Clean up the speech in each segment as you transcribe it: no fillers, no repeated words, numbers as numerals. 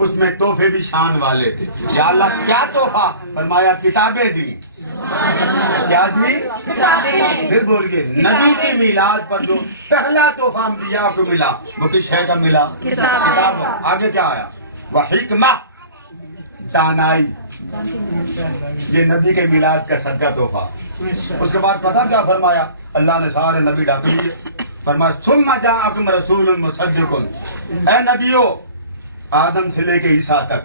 اس میں تحفے بھی شان والے تھے. یا اللہ کیا تحفہ فرمایا؟ کتابیں دی. کیا دی؟ پھر بولیے نبی کی میلاد پر جو پہلا تحفہ انبیاء کو ملا وہ کس شے کا ملا؟ کتاب. آگے کیا آیا؟ وہ حکمہ، دانائی. یہ نبی کے میلاد کا صدقہ تحفہ. اس کے بعد پتہ کیا فرمایا؟ اللہ نے سارے نبی ڈاک لیے. فرمایا ثم جاءکم رسول مصدق. اے نبیو، آدم سے لے کے عیسیٰ تک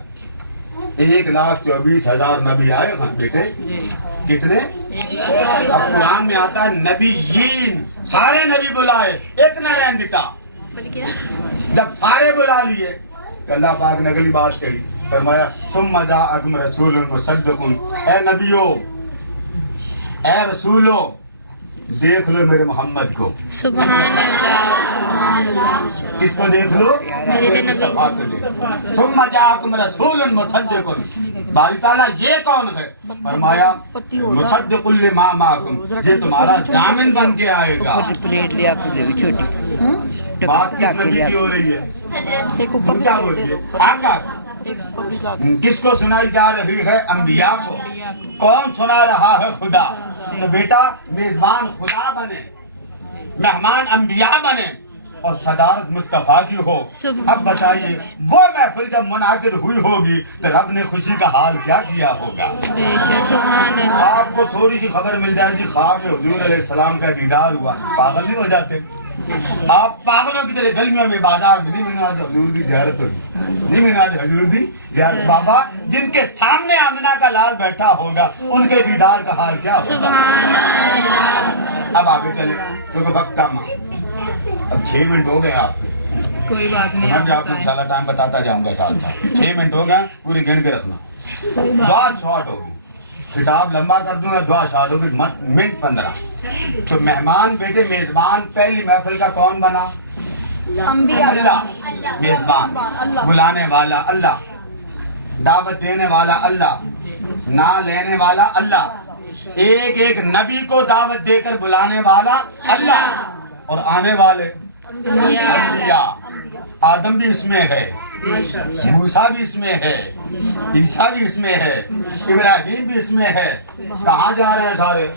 1,24,000 نبی آئے ہیں بیٹے. کتنے؟ اب قرآن میں آتا ہے نبیین، سارے نبی بلائے، ایک نہ رہن دیتا. جب سارے بلا لیے تو اللہ پاک نے اگلی بات کہی. فرمایا ثم جاءکم رسول مصدق. اے نبیو، اے رسولو، دیکھ لو میرے محمد کو. سبحان اللہ، سبحان اللہ. کس کو دیکھ لو؟ میرے نبی. ثم جاءکم رسول مصدق. باری تعالیٰ یہ کون ہے؟ فرمایا مصدق لما معکم، یہ تمہارا ضامن بن کے آئے گا. پلیٹ لیا کر لے چھوٹی. بات کس نبی کی ہو رہی ہے؟ کیا بولتے آقا کس کو سنائی جا رہی ہے؟ انبیاء کو. کون سنا رہا ہے؟ خدا. تو بیٹا میزبان خدا بنے، مہمان انبیاء بنے اور صدارت مصطفیٰ کی ہو. اب بتائیے وہ محفل جب منعقد ہوئی ہوگی تو رب نے خوشی کا حال کیا کیا ہوگا؟ سبحان اللہ. آپ کو تھوڑی سی خبر مل جائے گی خواب میں حضور علیہ السلام کا دیدار ہوا، پاگل نہیں ہو جاتے؟ آپ پاگلوں کی طرح گلیوں میں بازار میں نہیں ملنا حضور کی زیارت ہوئی، نہیں ملنا حضور کی زیارت. بابا جن کے سامنے آمنہ کا لال بیٹھا ہوگا ان کے دیدار کا حال کیا ہوگا؟ سبحان اللہ. اب آگے چلے کیونکہ وقت کم ہے. اب 6 منٹ ہو گئے آپ کے. کوئی بات نہیں. میں بھی آپ کو انشاءاللہ ٹائم بتاتا جاؤں گا ساتھ ساتھ. 6 منٹ ہو گئے، پوری گن کے رکھنا. دعا شارٹ ہوگی، خطاب لمبا کر دوں گا، دعا شارٹ ہوگی. منٹ 15. تو مہمان بیٹے میزبان پہلی محفل کا کون بنا؟ اللہ. میزبان بلانے والا اللہ، دعوت دینے والا اللہ، نہ لینے والا اللہ، ایک ایک نبی کو دعوت دے کر بلانے والا اللہ، اور آنے والے انبیاء. آدم بھی اس میں ہے، موسیٰ بھی اس میں ہے، عیسیٰ بھی اس میں ہے، ابراہیم بھی اس میں ہے. کہاں جا رہے ہیں سارے؟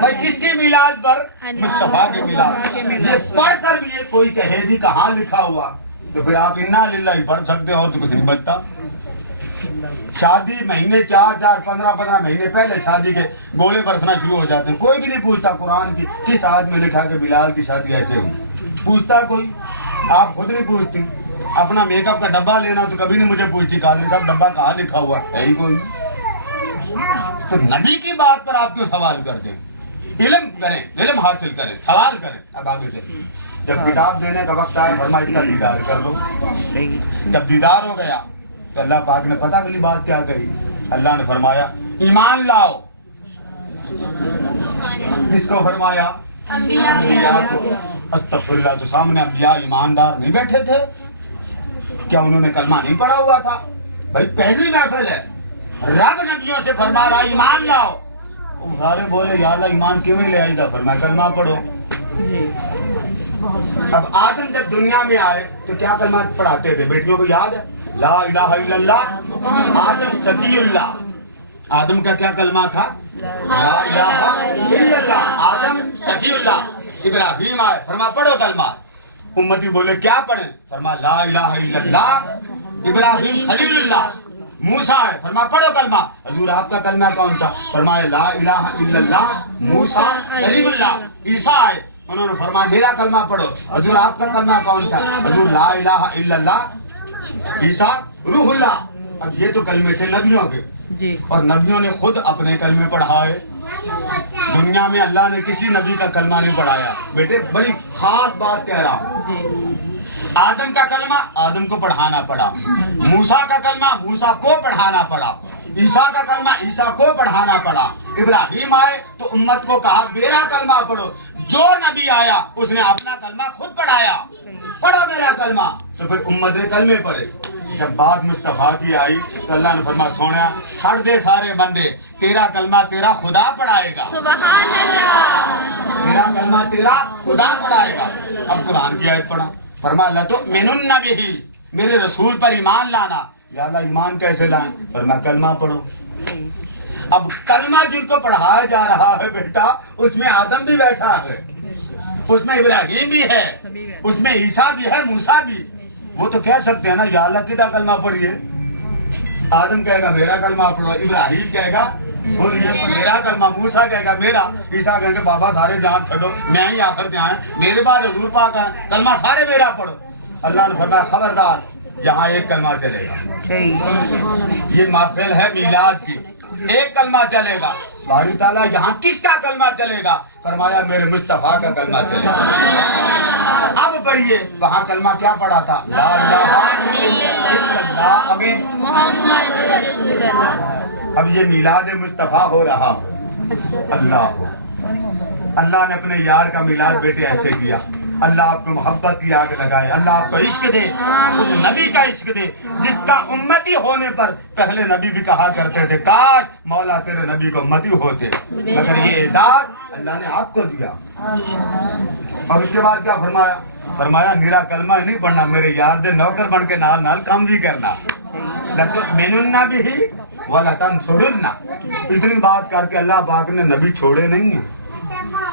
بھائی کس کی میلاد پر؟ مصطفیٰ کی میلاد. یہ پڑھ کر بھی یہ کوئی کہے جی کہاں لکھا ہوا، تو پھر آپ انا للہ ہی پڑھ سکتے ہو تو کچھ نہیں بچتا. شادی مہینے 4 15 مہینے پہلے شادی کے گولے برسنا شروع ہو جاتے ہیں. کوئی بھی نہیں پوچھتا قرآن کی کس آیت میں لکھا کہ بلال کی شادی ایسے ہوئی. پوچھتا کوئی؟ آپ خود نہیں پوچھتی. اپنا میک اپ کا ڈبہ لینا تو کبھی نہیں مجھے پوچھتی قادری صاحب ڈبہ کہاں لکھا ہوا ہے ہی کوئی. تو نبی کی بات پر آپ کیوں سوال کرتے ہیں؟ علم کریں، علم حاصل کریں، سوال کریں. اب آگے سے جب کتاب دینے کا وقت آیا فرمایا اس کا دیدار کر لو. جب دیدار ہو گیا تو اللہ پاک نے پتہ اگلی بات کیا کہی؟ اللہ نے فرمایا ایمان لاؤ. کس کو فرمایا؟ انبیاء کو. استغفر اللہ. تو سامنے انبیاء ایماندار نہیں بیٹھے تھے کیا؟ انہوں نے کلمہ نہیں پڑھا ہوا تھا؟ بھائی پہلی محفل ہے، رب نبیوں سے فرما رہا ایمان لاؤ. سارے بولے یا اللہ ایمان کیوں نہیں لے آئی گا؟ فرمایا کلمہ پڑھو. اب آدم جب دنیا میں آئے تو کیا کلمہ پڑھاتے تھے؟ بیٹیوں کو یاد ہے؟ لا الہ الا اللہ آدم صفی اللہ. آدم کا کیا کلمہ تھا؟ لا الہ الا اللہ آدم صفی اللہ. ابراہیم آئے فرما پڑھو کلمہ. امتی بولے کیا پڑھیں؟ فرما لا الہ الا اللہ. ابراہیم خلیل اللہ. موسیٰ آئے فرما پڑھو کلمہ. حضور آپ کا کلمہ کون تھا؟ فرمایا لا الہ الا اللہ موسیٰ کلیم اللہ. عیسیٰ آئے انہوں نے فرمایا میرا کلمہ پڑھو. حضور آپ کا کلمہ کون تھا؟ حضور لا الہ الا اللہ عیسیٰ روح اللہ. اب یہ تو کلمے تھے نبیوں کے، اور نبیوں نے خود اپنے کلمے پڑھائے. دنیا میں اللہ نے کسی نبی کا کلمہ نہیں پڑھایا. بیٹے بڑی خاص بات کہہ رہا ہوں. آدم کا کلمہ آدم کو پڑھانا پڑا، موسیٰ کا کلمہ موسیٰ کو پڑھانا پڑا، عیسیٰ کا کلمہ عیسیٰ کو پڑھانا پڑا. ابراہیم آئے تو امت کو کہا میرا کلمہ پڑھو. جو نبی آیا اس نے اپنا کلمہ خود پڑھایا، پڑھو میرا کلمہ. تو پھر امت نے کلمے پڑھے. جب بات مصطفیٰ کی آئی تو اللہ نے فرمایا سونا چھڑ دے سارے بندے، تیرا کلمہ تیرا خدا پڑھائے گا. سبحان اللہ. تیرا کلمہ تیرا خدا پڑھائے گا. اب قرآن کی آیت پڑھا फरमाया लतुमिनुन्न बिही, मेरे रसूल पर ईमान लाना। या अल्लाह ईमान कैसे लाएं? फरमाया कलमा पढ़ो। अब कलमा जिनको पढ़ाया जा रहा है बेटा, उसमें आदम भी बैठा है, उसमें इब्राहिम भी है, उसमें ईसा भी है, मूसा भी। वो तो कह सकते हैं ना या अल्लाह किदा कलमा पढ़िए। आदम कहेगा मेरा कलमा पढ़ो, इब्राहिम कहेगा बोलिए मेरा कलमा, मूसा कहेगा मेरा, ईसा कहेंगे बाबा सारे जहां छो मैं ही आखिर आया, मेरे बाद हजूर पाक है, कलमा सारे मेरा पढ़ो। अल्लाह ने फरमाया खबरदार, यहाँ एक कलमा चलेगा। ये महफिल है मीलाद की, एक कलमा चलेगा। बारी ताला यहाँ किसका कलमा चलेगा? फरमाया मेरे मुस्तफा का कलमा चलेगा। अब पढ़िए, वहाँ कलमा क्या पढ़ा था? ला इलाहा इल्लल्लाह, आगे मोहम्मद रसूलुल्लाह। अब ये मिलाद मुस्तफा हो रहा अल्लाह हो। अल्लाह ने अपने यार का मिलाद बेटे ऐसे किया। अल्लाह आपको मोहब्बत की आग लगाए, अल्लाह आपको इश्क दे, उस नबी का इश्क दे जिसका उम्मती होने पर पहले नबी भी कहा करते थे काश मौला तेरे नबी को उम्मती होते, मगर ये इजाज़त अल्लाह ने आपको दिया। और उसके बाद क्या फरमाया? फरमाया निरा कलमा ही नहीं पढ़ना, मेरे यार दे नौकर बन के नाल नाल काम भी करना। लतुमिनुन्न बिही व लतंसुरुन्ना। इतनी बात करके अल्लाह पाक ने नबी छोड़े नहीं है।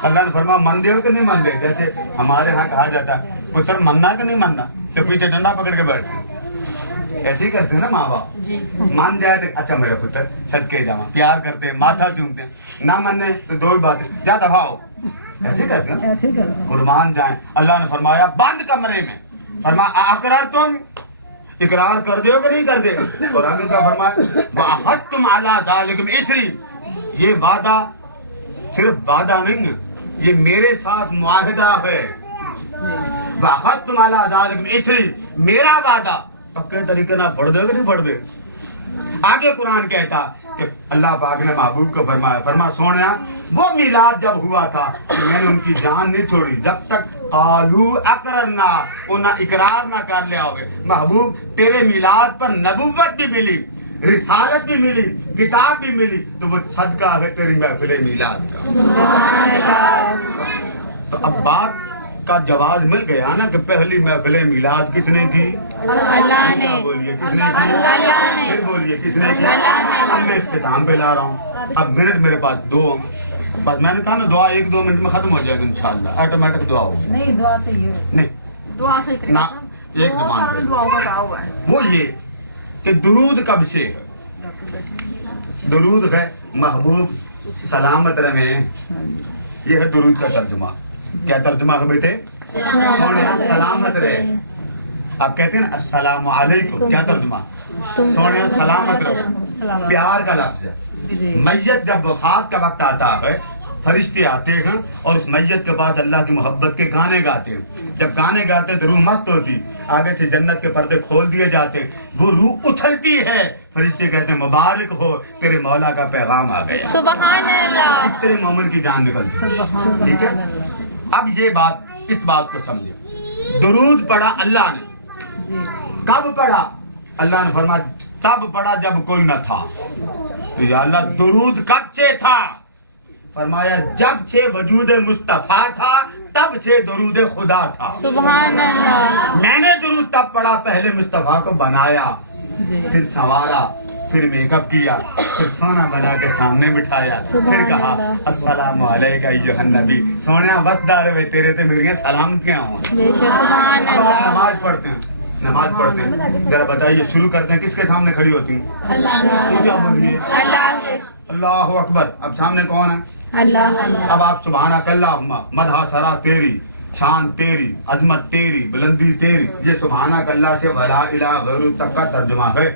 अल्लाह ने फरमाया मन दे कि नहीं मन दे? जैसे हमारे यहाँ कहा जाता है पुत्र मनना कि नहीं मनना, तो पीछे डंडा पकड़ के बैठते, ऐसे ही करते हैं ना माँ बाप। मान जाए तो अच्छा मेरा पुत्र सदके जावा, प्यार करते हैं, माथा चूमते हैं, ना मानने तो दो ही बातें, जा दफाओ, ऐसे करते हैं, कुर्बान जाए। अल्लाह ने फरमाया बंद कमरे में, फरमाया अकरार तुम इकरार कर दो कि नहीं कर दे? और आगे क्या फरमाया? वअहदतुम अला ज़ालिकुम इसरी, ये वादा सिर्फ वादा नहीं है, ये मेरे साथ मुआहिदा है। वअहदतुम अला ज़ालिकुम इसरी, मेरा वादा पक्के तरीके ना पढ़ दे कि नहीं पढ़ दे? आगे कुरान कहता कि अल्लाह पाक ने महबूब को फरमाया सोनिया वो मिलाद जब हुआ था तो मैंने उनकी जान नहीं छोड़ी जब तक कालू अकररना, उन्हें इकरार ना कर लिया होगे। महबूब तेरे मिलाद पर नबुव्वत भी मिली, रिसालत भी मिली, किताब भी मिली, तो वो सदका है तेरी महफिल मिलाद का। तो अब बात का जवाब मिल गया ना कि पहली महफिल मिलाद किसने की? अल्लाह ने। बोलिए किसने की? अल्लाह ने। फिर बोलिए किसने की? अब मैं इख्तिताम पे ला रहा हूँ। अब मिनट मेरे पास दो, बस मैंने कहा ना दुआ 1-2 मिनट में खत्म हो जाएगा इंशाल्लाह, ऑटोमेटिक दुआ होगी। नहीं दुआ से ही नहीं दुआ से ना, एक जबान पे दुआ का कहा हुआ है। वो ये कि दुरूद कब से है? दुरूद है महबूब सलामत रहे, ये है दुरूद का तर्जुमा। क्या तर्जुमा है बेटे? सलामत रहे। आप कहते हैं ना अस्सलामु अलैकुम, क्या तर्जुमा? सोने सलामत रहो, प्यार का लफ्ज है। मैयत जब वफात का वक्त आता है फरिश्ते आते हैं और उस मैयत के पास अल्लाह की मोहब्बत के गाने गाते हैं। जब गाने गाते हैं तो रूह मस्त होती, आगे से जन्नत के पर्दे खोल दिए जाते, वो रूह उछलती है, फरिश्ते कहते हैं मुबारक हो तेरे मौला का पैगाम आ गया, सुभान अल्लाह, तेरे मोमिन की जान निकल। ठीक है, अब ये बात, इस बात को समझे। दुरूद पढ़ा अल्लाह ने, कब पढ़ा? अल्लाह ने फरमाया तब पढ़ा जब कोई न था। तो या अल्लाह दुरूद कब से था? फरमाया जब से वजूद मुस्तफा था तब से दुरूद खुदा था। सुभान अल्लाह। मैंने दुरूद तब पढ़ा, पहले मुस्तफा को बनाया, फिर संवारा, फिर मेकअप किया, फिर सोना बना के सामने बिठाया, फिर कहा अस्सलामु अलैका अय्युहन नबी। सोनिया बसदार वे तेरे ते मेरी सलामतियां हों। सुभान अब आप अल्लाह। नमाज पढ़ते हैं, नमाज पढ़ते हैं, जरा बताइए शुरू करते हैं किसके सामने खड़ी होती हैं? अल्लाह। क्या बोलिए? अल्लाह। अल्लाहु अकबर। अब सामने कौन है? अल्लाह। अब आप सुभानक अल्लाहुम्मा, मदहा सरा तेरी, शान तेरी, अजमत तेरी, बुलंदी तेरी, ये सुभानक अल्लाह से वला इलाहा गैरु तक का तर्जुमा है।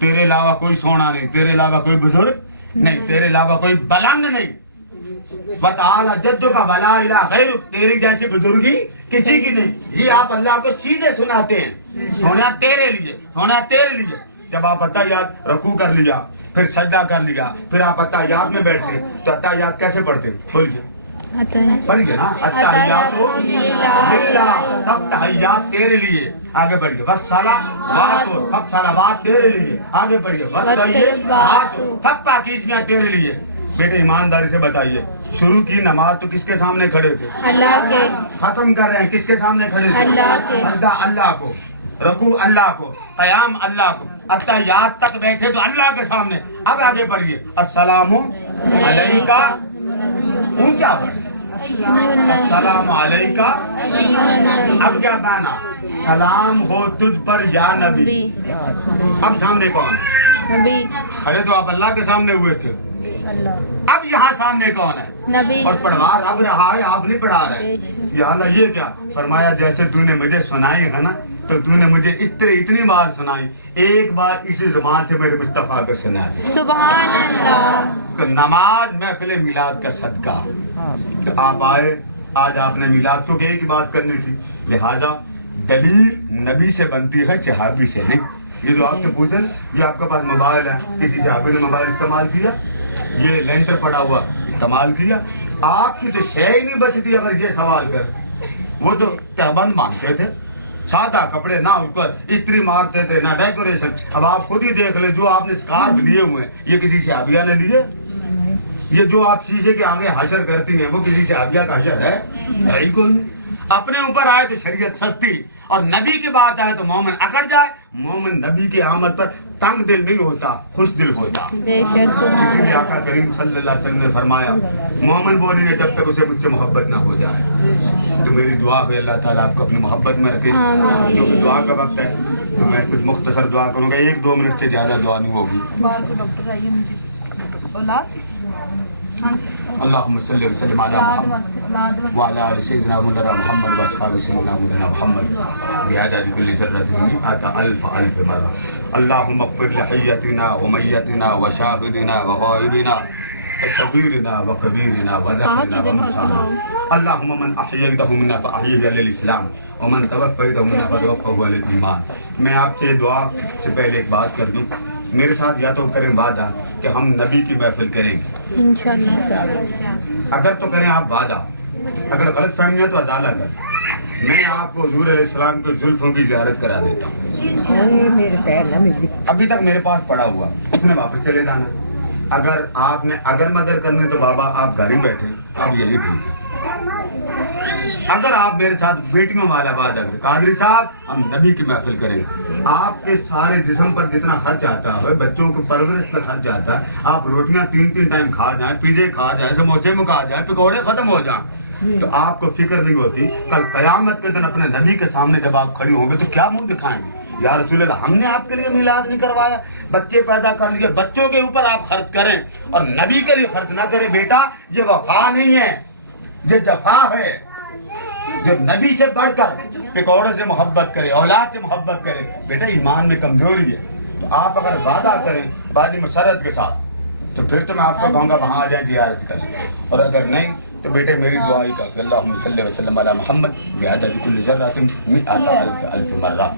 तेरे अलावा कोई सोना नहीं, तेरे अलावा कोई बुजुर्ग नहीं, तेरे अलावा कोई बुलंद नहीं। बताला जद्दू का वला इलाहा गैरु, तेरी जैसी बुजुर्गी किसी की नहीं। ये आप अल्लाह को सीधे सुनाते हैं, सोना तेरे लिए, सोना तेरे लिए। जब आप अत्तहियात रकू कर लिया, फिर सजदा कर लिया, फिर आप अत्तहियात में बैठते, तो अत्तहियात कैसे पढ़ते? बोलिए, पढ़िए ना, अत्तहियात लिल्लाह, सब तहियात तेरे लिए। आगे बढ़िए, बस सलावात, सब सलावात तेरे लिए। आगे बढ़िए, बस तय्यबात, सब पाकीज़गियां तेरे लिए। बेटे ईमानदारी से बताइए शुरू की नमाज तो किसके सामने खड़े थे? अल्लाह के। खत्म कर रहे हैं किसके सामने खड़े थे? अल्लाह के। सजदा अल्लाह को, रुकू अल्लाह को, क़याम अल्लाह को, अत्तहियात तक बैठे तो अल्लाह के सामने। अब आगे बढ़िए, अस्सलामु अलैका, ऊंचा बढ़े, अस्सलामु अलैका। अब क्या कहना? सलाम हो तुझ पर या नबी। अब सामने कौन है? नबी। खड़े तो आप अल्लाह के सामने हुए थे, अल्लाह। अब यहाँ सामने कौन है? नबी। और पढ़वा रब रहा है, आप नहीं पढ़ा रहे। या अल्लाह ये क्या फरमाया? जैसे तूने मुझे सुनाई है ना, तो तूने मुझे इस तरह इतनी बार सुनाई, एक बार इसी जुबान से मेरे मुस्तफा को सुना दे। सुभान अल्लाह। तो नमाज महफिल मिलाद का सदका। तो आप आए, आज आपने मिलाद क्योंकि एक ही बात करनी थी, लिहाजा दलील नबी से बनती है, सहाबी से नहीं। ये जो आपसे पूछे, ये आपके पास मोबाइल है, किसी सहाबी ने मोबाइल इस्तेमाल किया, ये लेंटर पड़ा हुआ इस्तेमाल किया, आपकी तो शय ही नहीं बचती अगर ये सवाल कर। वो तो तहबंद मानते थे, सादा कपड़े ना ऊपर इस्त्री मारते थे, ना डेकोरेशन। अब आप खुद ही देख ले, जो आपने स्कार्फ लिए हुए हैं, ये किसी सहाबिया ने लिए? ये जो आप शीशे के आगे हशर करती हैं, वो किसी सहाबिया का हशर है? नहीं, कोई नहीं। अपने ऊपर आए तो शरीयत सस्ती, और नबी की बात आए तो मोमिन अकड़ जाए। मोमिन नबी की आमद पर तंग दिल नहीं होता, खुश दिल होता। बेशक सुभान इसीलिए आका करीम सल्लल्लाहु अलैहि वसल्लम ने फरमाया, मोमिन बोलेंगे जब तक उसे मुझसे मोहब्बत ना हो जाए। तो मेरी दुआ है अल्लाह ताला आपको अपनी मोहब्बत में रखे, क्योंकि दुआ का वक्त है। तो मैं सिर्फ मुख्तसर दुआ करूंगा, 1-2 मिनट से ज्यादा दुआ नहीं होगी। डॉक्टर आइए मुझे औलाद अल्लाहुम्मा सल्लि व सल्लिम अला मुहम्मद व अला आलि सय्यिदिना मौलाना मुहम्मद व अस्हाबि सय्यिदिना मौलाना मुहम्मद बिअदद कुल्ली ज़र्रतिन आता अल्फ मर्रा। अल्लाहुम्मा इग़फिर लिहय्यतिना व मय्यतिना व शाहिदिना व गायबिना व सगीरिना व कबीरिना व ज़कीरिना व मुनसाना। अल्लाहुम्मा मन अहयैतहु मिन्ना फ़अहयिही अलल इस्लाम व मन तवफ़्फ़यतहु मिन्ना फ़तवफ़्फ़हु अलल ईमान। मैं आपसे दुआ से पहले एक बात कर दूं, मेरे साथ या तो करें वादा कि हम नबी की महफिल करेंगे इंशाअल्लाह। अगर तो करें आप वादा, अगर गलत फहमी है तो अदाला कर। मैं आपको हुजूर अलैहिस्सलाम के जुल्फों की ज़ियारत करा देता हूँ। अभी तक मेरे पास पड़ा हुआ, उसने वापस चले जाना। अगर आपने अगर मगर करने तो बाबा आप घर ही बैठे, आप यही ठीक है। अगर आप मेरे साथ बेटियों वाला वादा करें, कादरी साहब हम नबी की महफिल करेंगे, आपके सारे जिस्म पर जितना खर्च आता है, बच्चों की परवरिश पर खर्च जाता है, आप रोटियां 3-3 टाइम खा जाएं, पिज़्ज़े खा जाएं, समोसे मुका जाएं, पकौड़े खत्म हो जाएं, तो आपको फिक्र नहीं होती। कल क़यामत के दिन अपने नबी के सामने जब आप खड़ी होंगे तो क्या मुंह दिखाएंगे? या रसूल अल्लाह, हमने आपके लिए मिलाद नहीं करवाया, बच्चे पैदा कर लिए, बच्चों के ऊपर आप खर्च करें और नबी के लिए खर्च ना करें। बेटा ये वफा नहीं है, ये जफा है। जो नबी से बढ़कर पिकौड़े से मोहब्बत करे, औलाद से मोहब्बत करे, बेटा ईमान में कमजोरी है। तो आप अगर वादा करें वादी मसरत के साथ, तो फिर तो मैं आपको कहूँगा वहाँ आ जाए, जियारत कर लें। और अगर नहीं तो बेटे मेरी दुआ ही काफी। अल्लाहुम्मा सल्लि व सल्लिम अला मुहम्मद बिअदद कुल्ली ज़र्रतिन मिअता अल्फ मर्रा।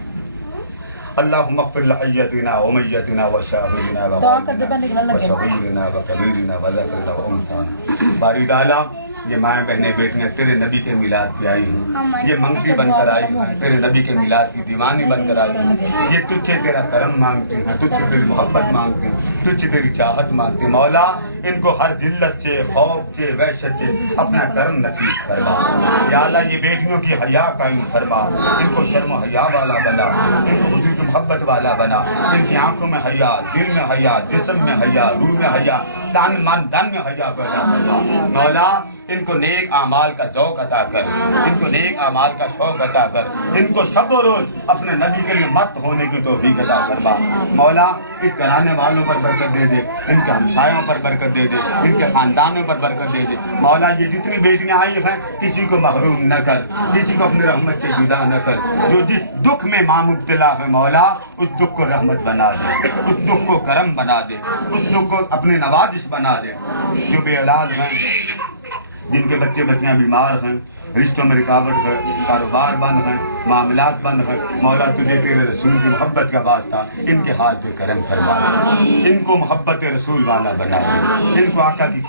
अल्लाहुम्मा इग़फिर लिहय्यतिना व मय्यतिना व शाहिदिना व सगीरिना व कबीरिना व ज़कीरिना व उनसाना। बारी ताला, ये माएँ बहनें बेटियाँ तेरे नबी के मिलाद पे आई हैं, ये मंगती बनकर आई हैं, तेरे नबी के मिलाद की दीवानी बनकर आई हैं। ये तुझसे तेरा करम मांगती हैं, तुझसे तेरी मोहब्बत मांगती हैं, तुझसे तेरी चाहत मांगती हैं। मौला इनको हर जिल्लत से, खौफ से, वहशत से अपना करम नसीब फरमा। या अल्लाह ये बेटियों की हया कायम फरमा, इनको शर्म हया वाला बना, इनको खुद की मोहब्बत वाला बना, इनकी आंखों में हया, दिल में हया, जिस्म में हया, रूह में हया, तन मन धन में हया पैदा फरमा। मौला इनको नेक आमाल का शौक अता कर, इनको नेक आमाल का शौक अता कर, इनको सब रोज अपने नबी के लिए मस्त होने की तौफीक अता फरमा। मौला इस घराने वालों पर बरकत दे दे, इनके हमसायों पर बरकत दे दे, इनके खानदानों पर बरकत दे दे। मौला ये जितनी बेटियां आई हैं किसी को महरूम न कर, किसी को अपनी रहमत से जुदा न कर। जो जिस दुख में मां मुब्तला है मौला उस दुख को रहमत बना दे, उस दुख को करम बना दे, उस दुख को अपनी नवाजिश बना दे। जो बे औलाद हैं, जिनके बच्चे बच्चियां बीमार हैं, رشتوں میں رکاوٹ ہے, کاروبار بند ہے, معاملات بند ہے. مولا تجھے تیرے رسول کی محبت کا واسطہ ان کے ہاتھ پہ کرم فرما دے, ان کو محبت رسول والا بنا دے, ان کو آقا کی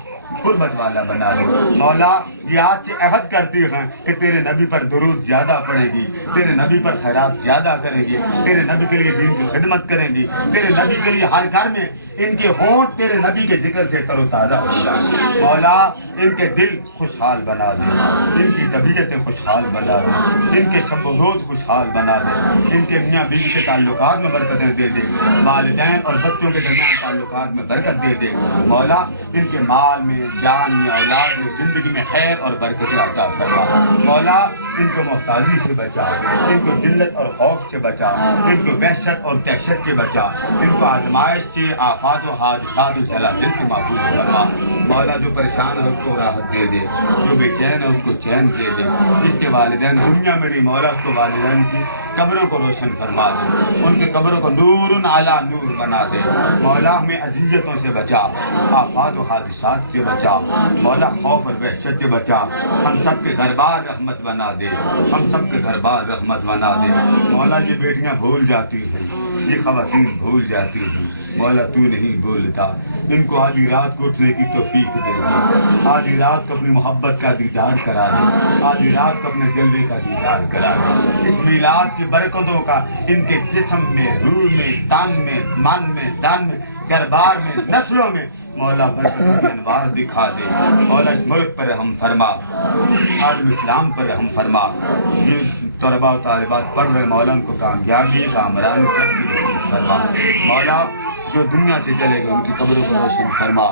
قربت والا بنا دے. مولا یہ آج سے عہد کرتی ہیں کہ تیرے نبی پر درود زیادہ پڑے گی, تیرے نبی پر خیرات زیادہ کرے گی, تیرے نبی کے لیے دین کی خدمت کریں گی, تیرے نبی کے لیے ہر گھر میں ان کے ہونٹ تیرے نبی کے ذکر سے تر و تازہ ہو جائے. مولا ان کے دل خوشحال بنا دے, ان کی طبیعتیں خوشحال بنا دے, ان کے شب و روز خوشحال بنا دے, ان کے میاں بیوی کے تعلقات میں برکتیں دے دے, والدین اور بچوں کے درمیان تعلقات میں برکت دے دے. مولا ان کے مال میں, جان میں, اولاد میں, زندگی میں خیر اور برکتیں عطا فرما. مولا ان کو محتاجی سے بچا, ان کو ذلت اور خوف سے بچا, ان کو وحشت اور دہشت سے بچا, ان کو آزمائش سے, آفات و حادثات و جلاجل سے محفوظ فرما. مولا جو پریشان ہے اس کو راحت دے دے, جو بے چین ہے اس کو چین دے دے, جس کے والدین دنیا میں نہیں مولا اس کو والدین کی قبروں کو روشن فرما دے, ان کی قبروں کو نور علی نور بنا دے. مولا ہمیں اذیتوں سے بچا, آفات و حادثات سے بچا. مولا خوف اور وحشت سے بچا. ہم سب کے گھر بار رحمت بنا دے, ہم سب کے گھر بار رحمت بنا دے. مولا یہ بیٹیاں بھول جاتی ہیں, یہ خواتین بھول جاتی ہیں, مولا تو نہیں بھولتا. ان کو آدھی رات کو اٹھنے کی توفیق دے دے, آدھی رات کو اپنی محبت کا دیدار کرا دے, آدھی رات کو اپنے جلوے کا دیدار کرا دے. اس میلاد کی برکتوں کا ان کے جسم میں, روح میں, تن میں, من میں, دن میں, گھر بار میں, نسلوں میں مولا برکتوں کے انوار دکھا دے. مولا اس ملک پر رحم فرما, عالم اسلام پر رحم فرما. یہ طلباء و طالبات پڑھ رہے مولا ان کو کامیابی, کامرانی فرما. مولا جو دنیا سے چلے گئے ان کی قبروں کو روشن فرما.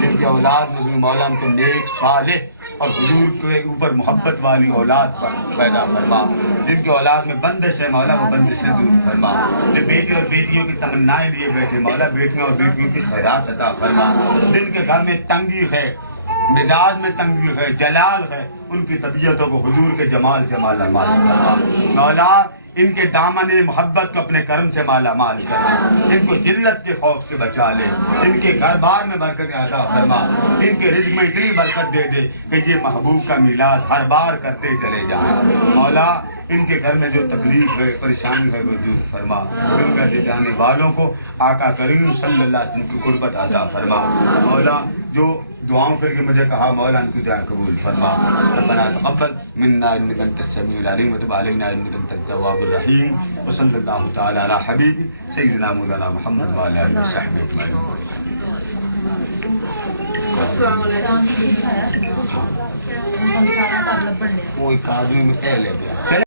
جن کی اولاد میں بھی مولا ان کو نیک, صالح اور حضور کے اوپر محبت والی اولاد پر پیدا فرما. جن کی اولاد میں بندش ہے مولا وہ بندشیں دور فرما. جو بیٹے اور بیٹیوں کی تمنائیں لیے بیٹھے مولا بیٹیوں اور بیٹیوں کی خیرات عطا فرما. جن کے گھر میں تنگی ہے, مزاج میں تنگی ہے, جلال ہے, ان کی طبیعتوں کو حضور کے جمال سے مالا مال فرما. مولا ان کے دامن محبت کو اپنے کرم سے مالا مال کر, ان کو ذلت کے خوف سے بچا لے, ان کے گھر بار میں برکت عطا فرما. ان کے رزق میں اتنی برکت دے دے کہ یہ محبوب کا میلاد ہر بار کرتے چلے جائیں. مولا ان کے گھر میں جو تکلیف ہے, پریشانی ہے وہ دور فرما. دنیا سے جانے والوں کو آقا کریم صلی اللہ علیہ وسلم کی قربت عطا فرما. مولا جو دعاؤں کر کے مجھے کہا مولا ان کی دعائیں قبول فرما. ربنا تقبل منا انك انت السميع العليم وتب علينا انك انت التواب الرحيم. وصلى الله تعالى على حبيبي سيدنا مولانا محمد وعلى اله وصحبه اجمعين. السلام علیکم. کوئی آدمی میں کہہ لے گیا.